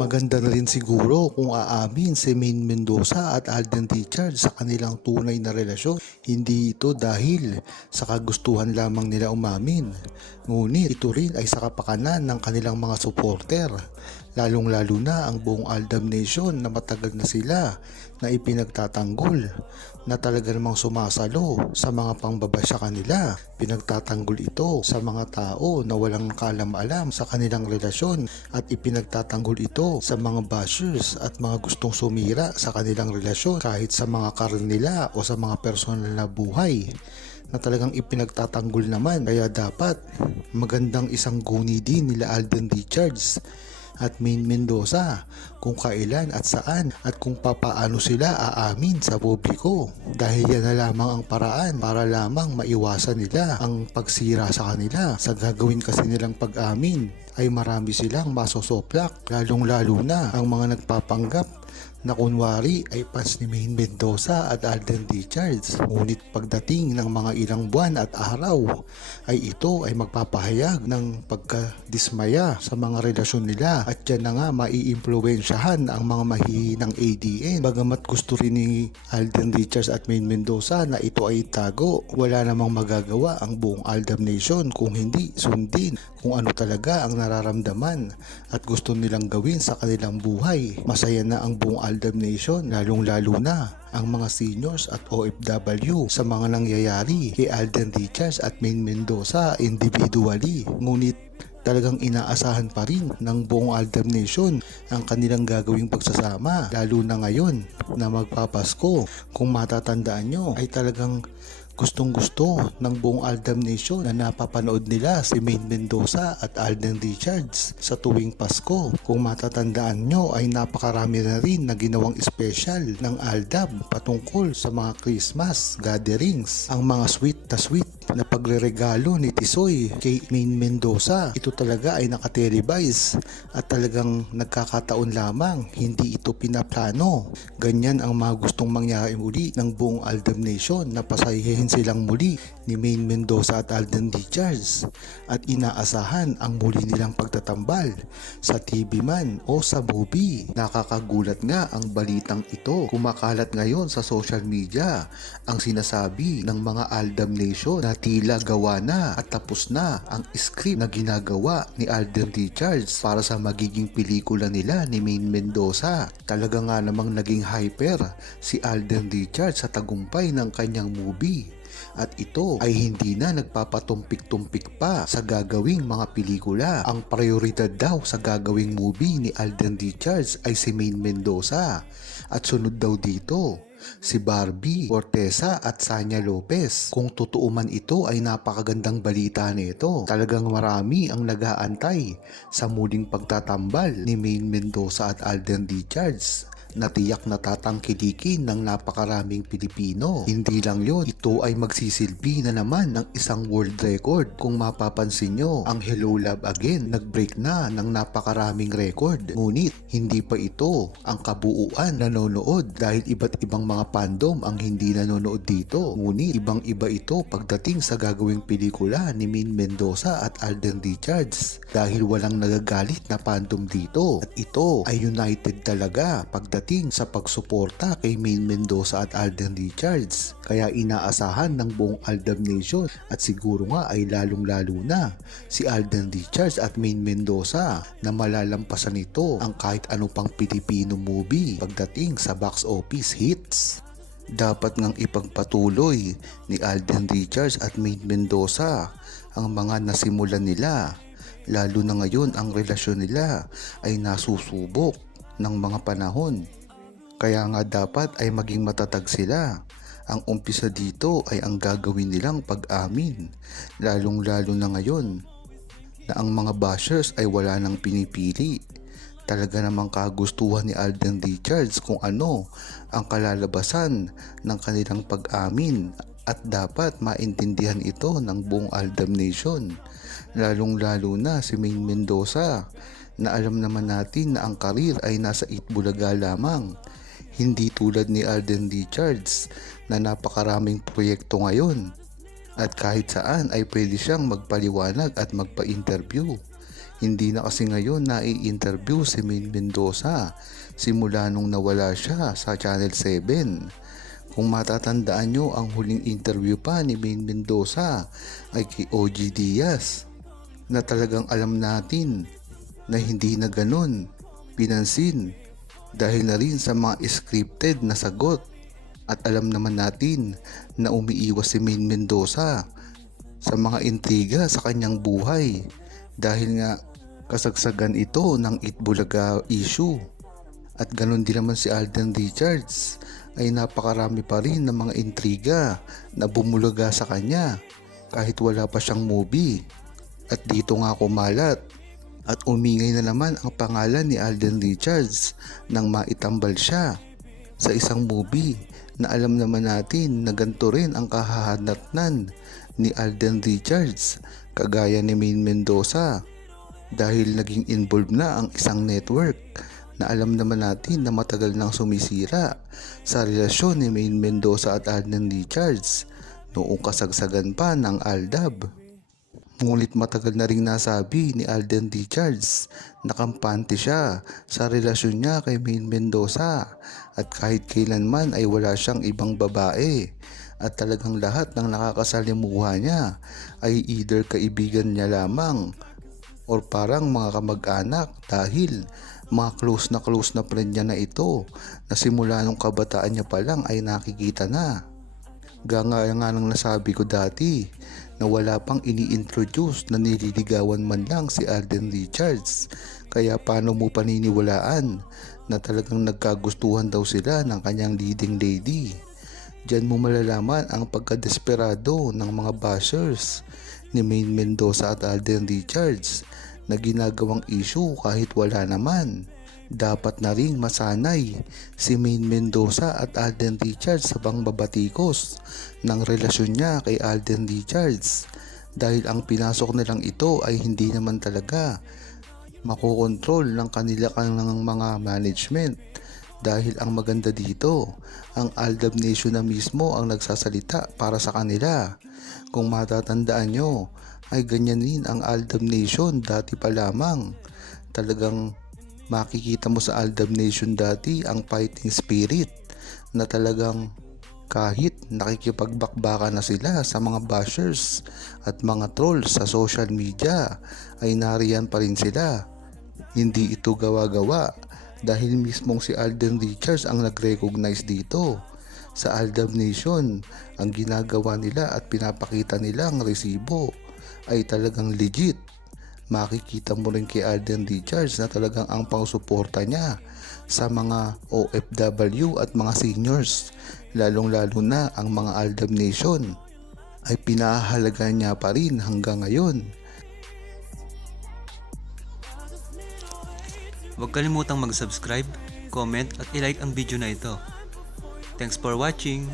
Maganda na rin siguro kung aamin si Maine Mendoza at Alden Richards sa kanilang tunay na relasyon. Hindi ito dahil sa kagustuhan lamang nila umamin. Ngunit ito rin ay sa kapakanan ng kanilang mga supporter. Lalong-lalo na ang buong Aldab Nation na matagal na sila na ipinagtatanggol na talaga namang sumasalo sa mga pangbaba sa kanila. Pinagtatanggol ito sa mga tao na walang kaalam-alam sa kanilang relasyon at ipinagtatanggol ito sa mga bashers at mga gustong sumira sa kanilang relasyon kahit sa mga karir nila o sa mga personal na buhay na talagang ipinagtatanggol naman. Kaya dapat magandang isang guni din nila Alden Richards at Maine Mendoza kung kailan at saan at kung papaano sila aamin sa publiko, dahil yan na lamang ang paraan para lamang maiwasan nila ang pagsira sa kanila. Sa gagawin kasi nilang pag-amin ay marami silang masosoplak, lalong lalo na ang mga nagpapanggap na kunwari ay fans ni Maine Mendoza at Alden Richards. Ngunit pagdating ng mga ilang buwan at araw ay ito ay magpapahayag ng pagkadismaya sa mga relasyon nila at yan na nga maiimpluwensyahan ang mga mahihinang ADN. Bagamat gusto rin ni Alden Richards at Maine Mendoza na ito ay itago, wala namang magagawa ang buong Aldab Nation kung hindi sundin kung ano talaga ang nararamdaman at gusto nilang gawin sa kanilang buhay. Masaya na ang buong Aldab Nation, lalong lalo na ang mga seniors at OFW sa mga nangyayari kay Alden Richards at Maine Mendoza individually. Ngunit talagang inaasahan pa rin ng buong Aldab Nation ang kanilang gagawing pagsasama, lalo na ngayon na magpapasko. Kung matatandaan nyo ay talagang gustong-gusto ng buong Aldab Nation na napapanood nila si Maine Mendoza at Alden Richards sa tuwing Pasko. Kung matatandaan nyo ay napakarami na rin na ginawang special ng Aldab patungkol sa mga Christmas gatherings. Ang mga sweet na pagreregalo ni Tisoy kay Maine Mendoza, ito talaga ay nakatelevise at talagang nagkakataon lamang, hindi ito pinaplano. Ganyan ang mga gustong mangyari muli ng buong Aldab Nation na pasahihin silang muli ni Maine Mendoza at Alden Richards at inaasahan ang muli nilang pagtatambal sa TV man o sa movie. Nakakagulat nga ang balitang ito. Kumakalat ngayon sa social media ang sinasabi ng mga Aldab Nation na tila gawa na at tapos na ang script na ginagawa ni Alden Richards para sa magiging pelikula nila ni Maine Mendoza. Talaga nga namang naging hyper si Alden Richards sa tagumpay ng kanyang movie. At ito ay hindi na nagpapatumpik-tumpik pa sa gagawing mga pelikula. Ang prioridad daw sa gagawing movie ni Alden Richards ay si Maine Mendoza. At sunod daw dito si Barbie Fortesa at Sanya Lopez. Kung totoo man ito ay napakagandang balita nito. Talagang marami ang nag-aantay sa muling pagtatambal ni Maine Mendoza at Alden Richards na tiyak na tatangkilikin ng napakaraming Pilipino. Hindi lang yon, ito ay magsisilbi na naman ng isang world record. Kung mapapansin nyo, ang Hello Love Again nag-break na ng napakaraming record. Ngunit hindi pa ito ang kabuuan nanonood dahil iba't ibang mga fandom ang hindi nanonood dito. Ngunit ibang iba ito pagdating sa gagawing pelikula ni Maine Mendoza at Alden Richards dahil walang nagagalit na fandom dito. At ito ay united talaga pagdating sa pagsuporta kay Maine Mendoza at Alden Richards. Kaya inaasahan ng buong Aldab Nation at siguro nga ay lalong-lalo na si Alden Richards at Maine Mendoza na malalampasan ito ang kahit ano pang Pilipino movie pagdating sa box office hits. Dapat ngang ipagpatuloy ni Alden Richards at Maine Mendoza ang mga nasimulan nila, lalo na ngayon ang relasyon nila ay nasusubok ng mga panahon. Kaya nga dapat ay maging matatag sila. Ang umpisa dito ay ang gagawin nilang pag-amin, lalong lalo na ngayon na ang mga bashers ay wala nang pinipili. Talaga namang kagustuhan ni Alden Richards kung ano ang kalalabasan ng kanilang pag-amin at dapat maintindihan ito ng buong Aldab Nation, lalong lalo na si Maine Mendoza na alam naman natin na ang karir ay nasa Itbulaga lamang. Hindi tulad ni Alden Richards na napakaraming proyekto ngayon at kahit saan ay pwede siyang magpaliwanag at magpa-interview. Hindi na kasi ngayon nai-interview si Maine Mendoza simula nung nawala siya sa Channel 7. Kung matatandaan nyo, ang huling interview pa ni Maine Mendoza ay kay OG Diaz, na talagang alam natin na hindi na ganun pinansin dahil na rin sa mga scripted na sagot. At alam naman natin na umiiwas si Maine Mendoza sa mga intriga sa kanyang buhay dahil nga kasagsagan ito ng Itbulaga issue. At ganun din naman si Alden Richards, ay napakarami pa rin ng mga intriga na bumulaga sa kanya kahit wala pa siyang movie. At dito nga kumalat at umingay na naman ang pangalan ni Alden Richards nang maitambal siya sa isang movie na alam naman natin na ganito rin ang kahahanatnan ni Alden Richards kagaya ni Maine Mendoza, dahil naging involved na ang isang network na alam naman natin na matagal nang sumisira sa relasyon ni Maine Mendoza at Alden Richards noong kasagsagan pa ng Aldab. Ngunit matagal na ring nasabi ni Alden Richards na kampante siya sa relasyon niya kay Maine Mendoza at kahit kailanman ay wala siyang ibang babae, at talagang lahat ng nakakasalimuha niya ay either kaibigan niya lamang or parang mga kamag-anak, dahil mga close na friend niya na ito na simula nung kabataan niya pa lang ay nakikita na. Gaya nga nang nasabi ko dati na wala pang ini-introduce na nililigawan man lang si Alden Richards, kaya paano mo paniniwalaan na talagang nagkagustuhan daw sila ng kanyang leading lady? Diyan mo malalaman ang pagkadesperado ng mga bashers ni Maine Mendoza at Alden Richards na ginagawang issue kahit wala naman. Dapat na ring masanay si Maine Mendoza at Alden Richards sa pangbabatikos ng relasyon niya kay Alden Richards, dahil ang pinasok nilang ito ay hindi naman talaga makokontrol ng kanila kanilang mga management, dahil ang maganda dito, ang Aldab Nation na mismo ang nagsasalita para sa kanila. Kung matatandaan nyo, ay ganyan din ang Aldab Nation dati pa lamang. Talagang makikita mo sa Aldab Nation dati ang fighting spirit na talagang kahit nakikipagbakbaka na sila sa mga bashers at mga trolls sa social media, ay nariyan pa rin sila. Hindi ito gawa-gawa, dahil mismong si Alden Richards ang nag-recognize dito. Sa Aldab Nation, ang ginagawa nila at pinapakita nilang resibo ay talagang legit. Makikita mo rin kay Alden Richards na talagang ang pangsuporta niya sa mga OFW at mga seniors, lalong-lalo na ang mga Aldab Nation, ay pinahalaga niya pa rin hanggang ngayon. Huwag kalimutang mag-subscribe, comment at i-like ang video na ito. Thanks for watching!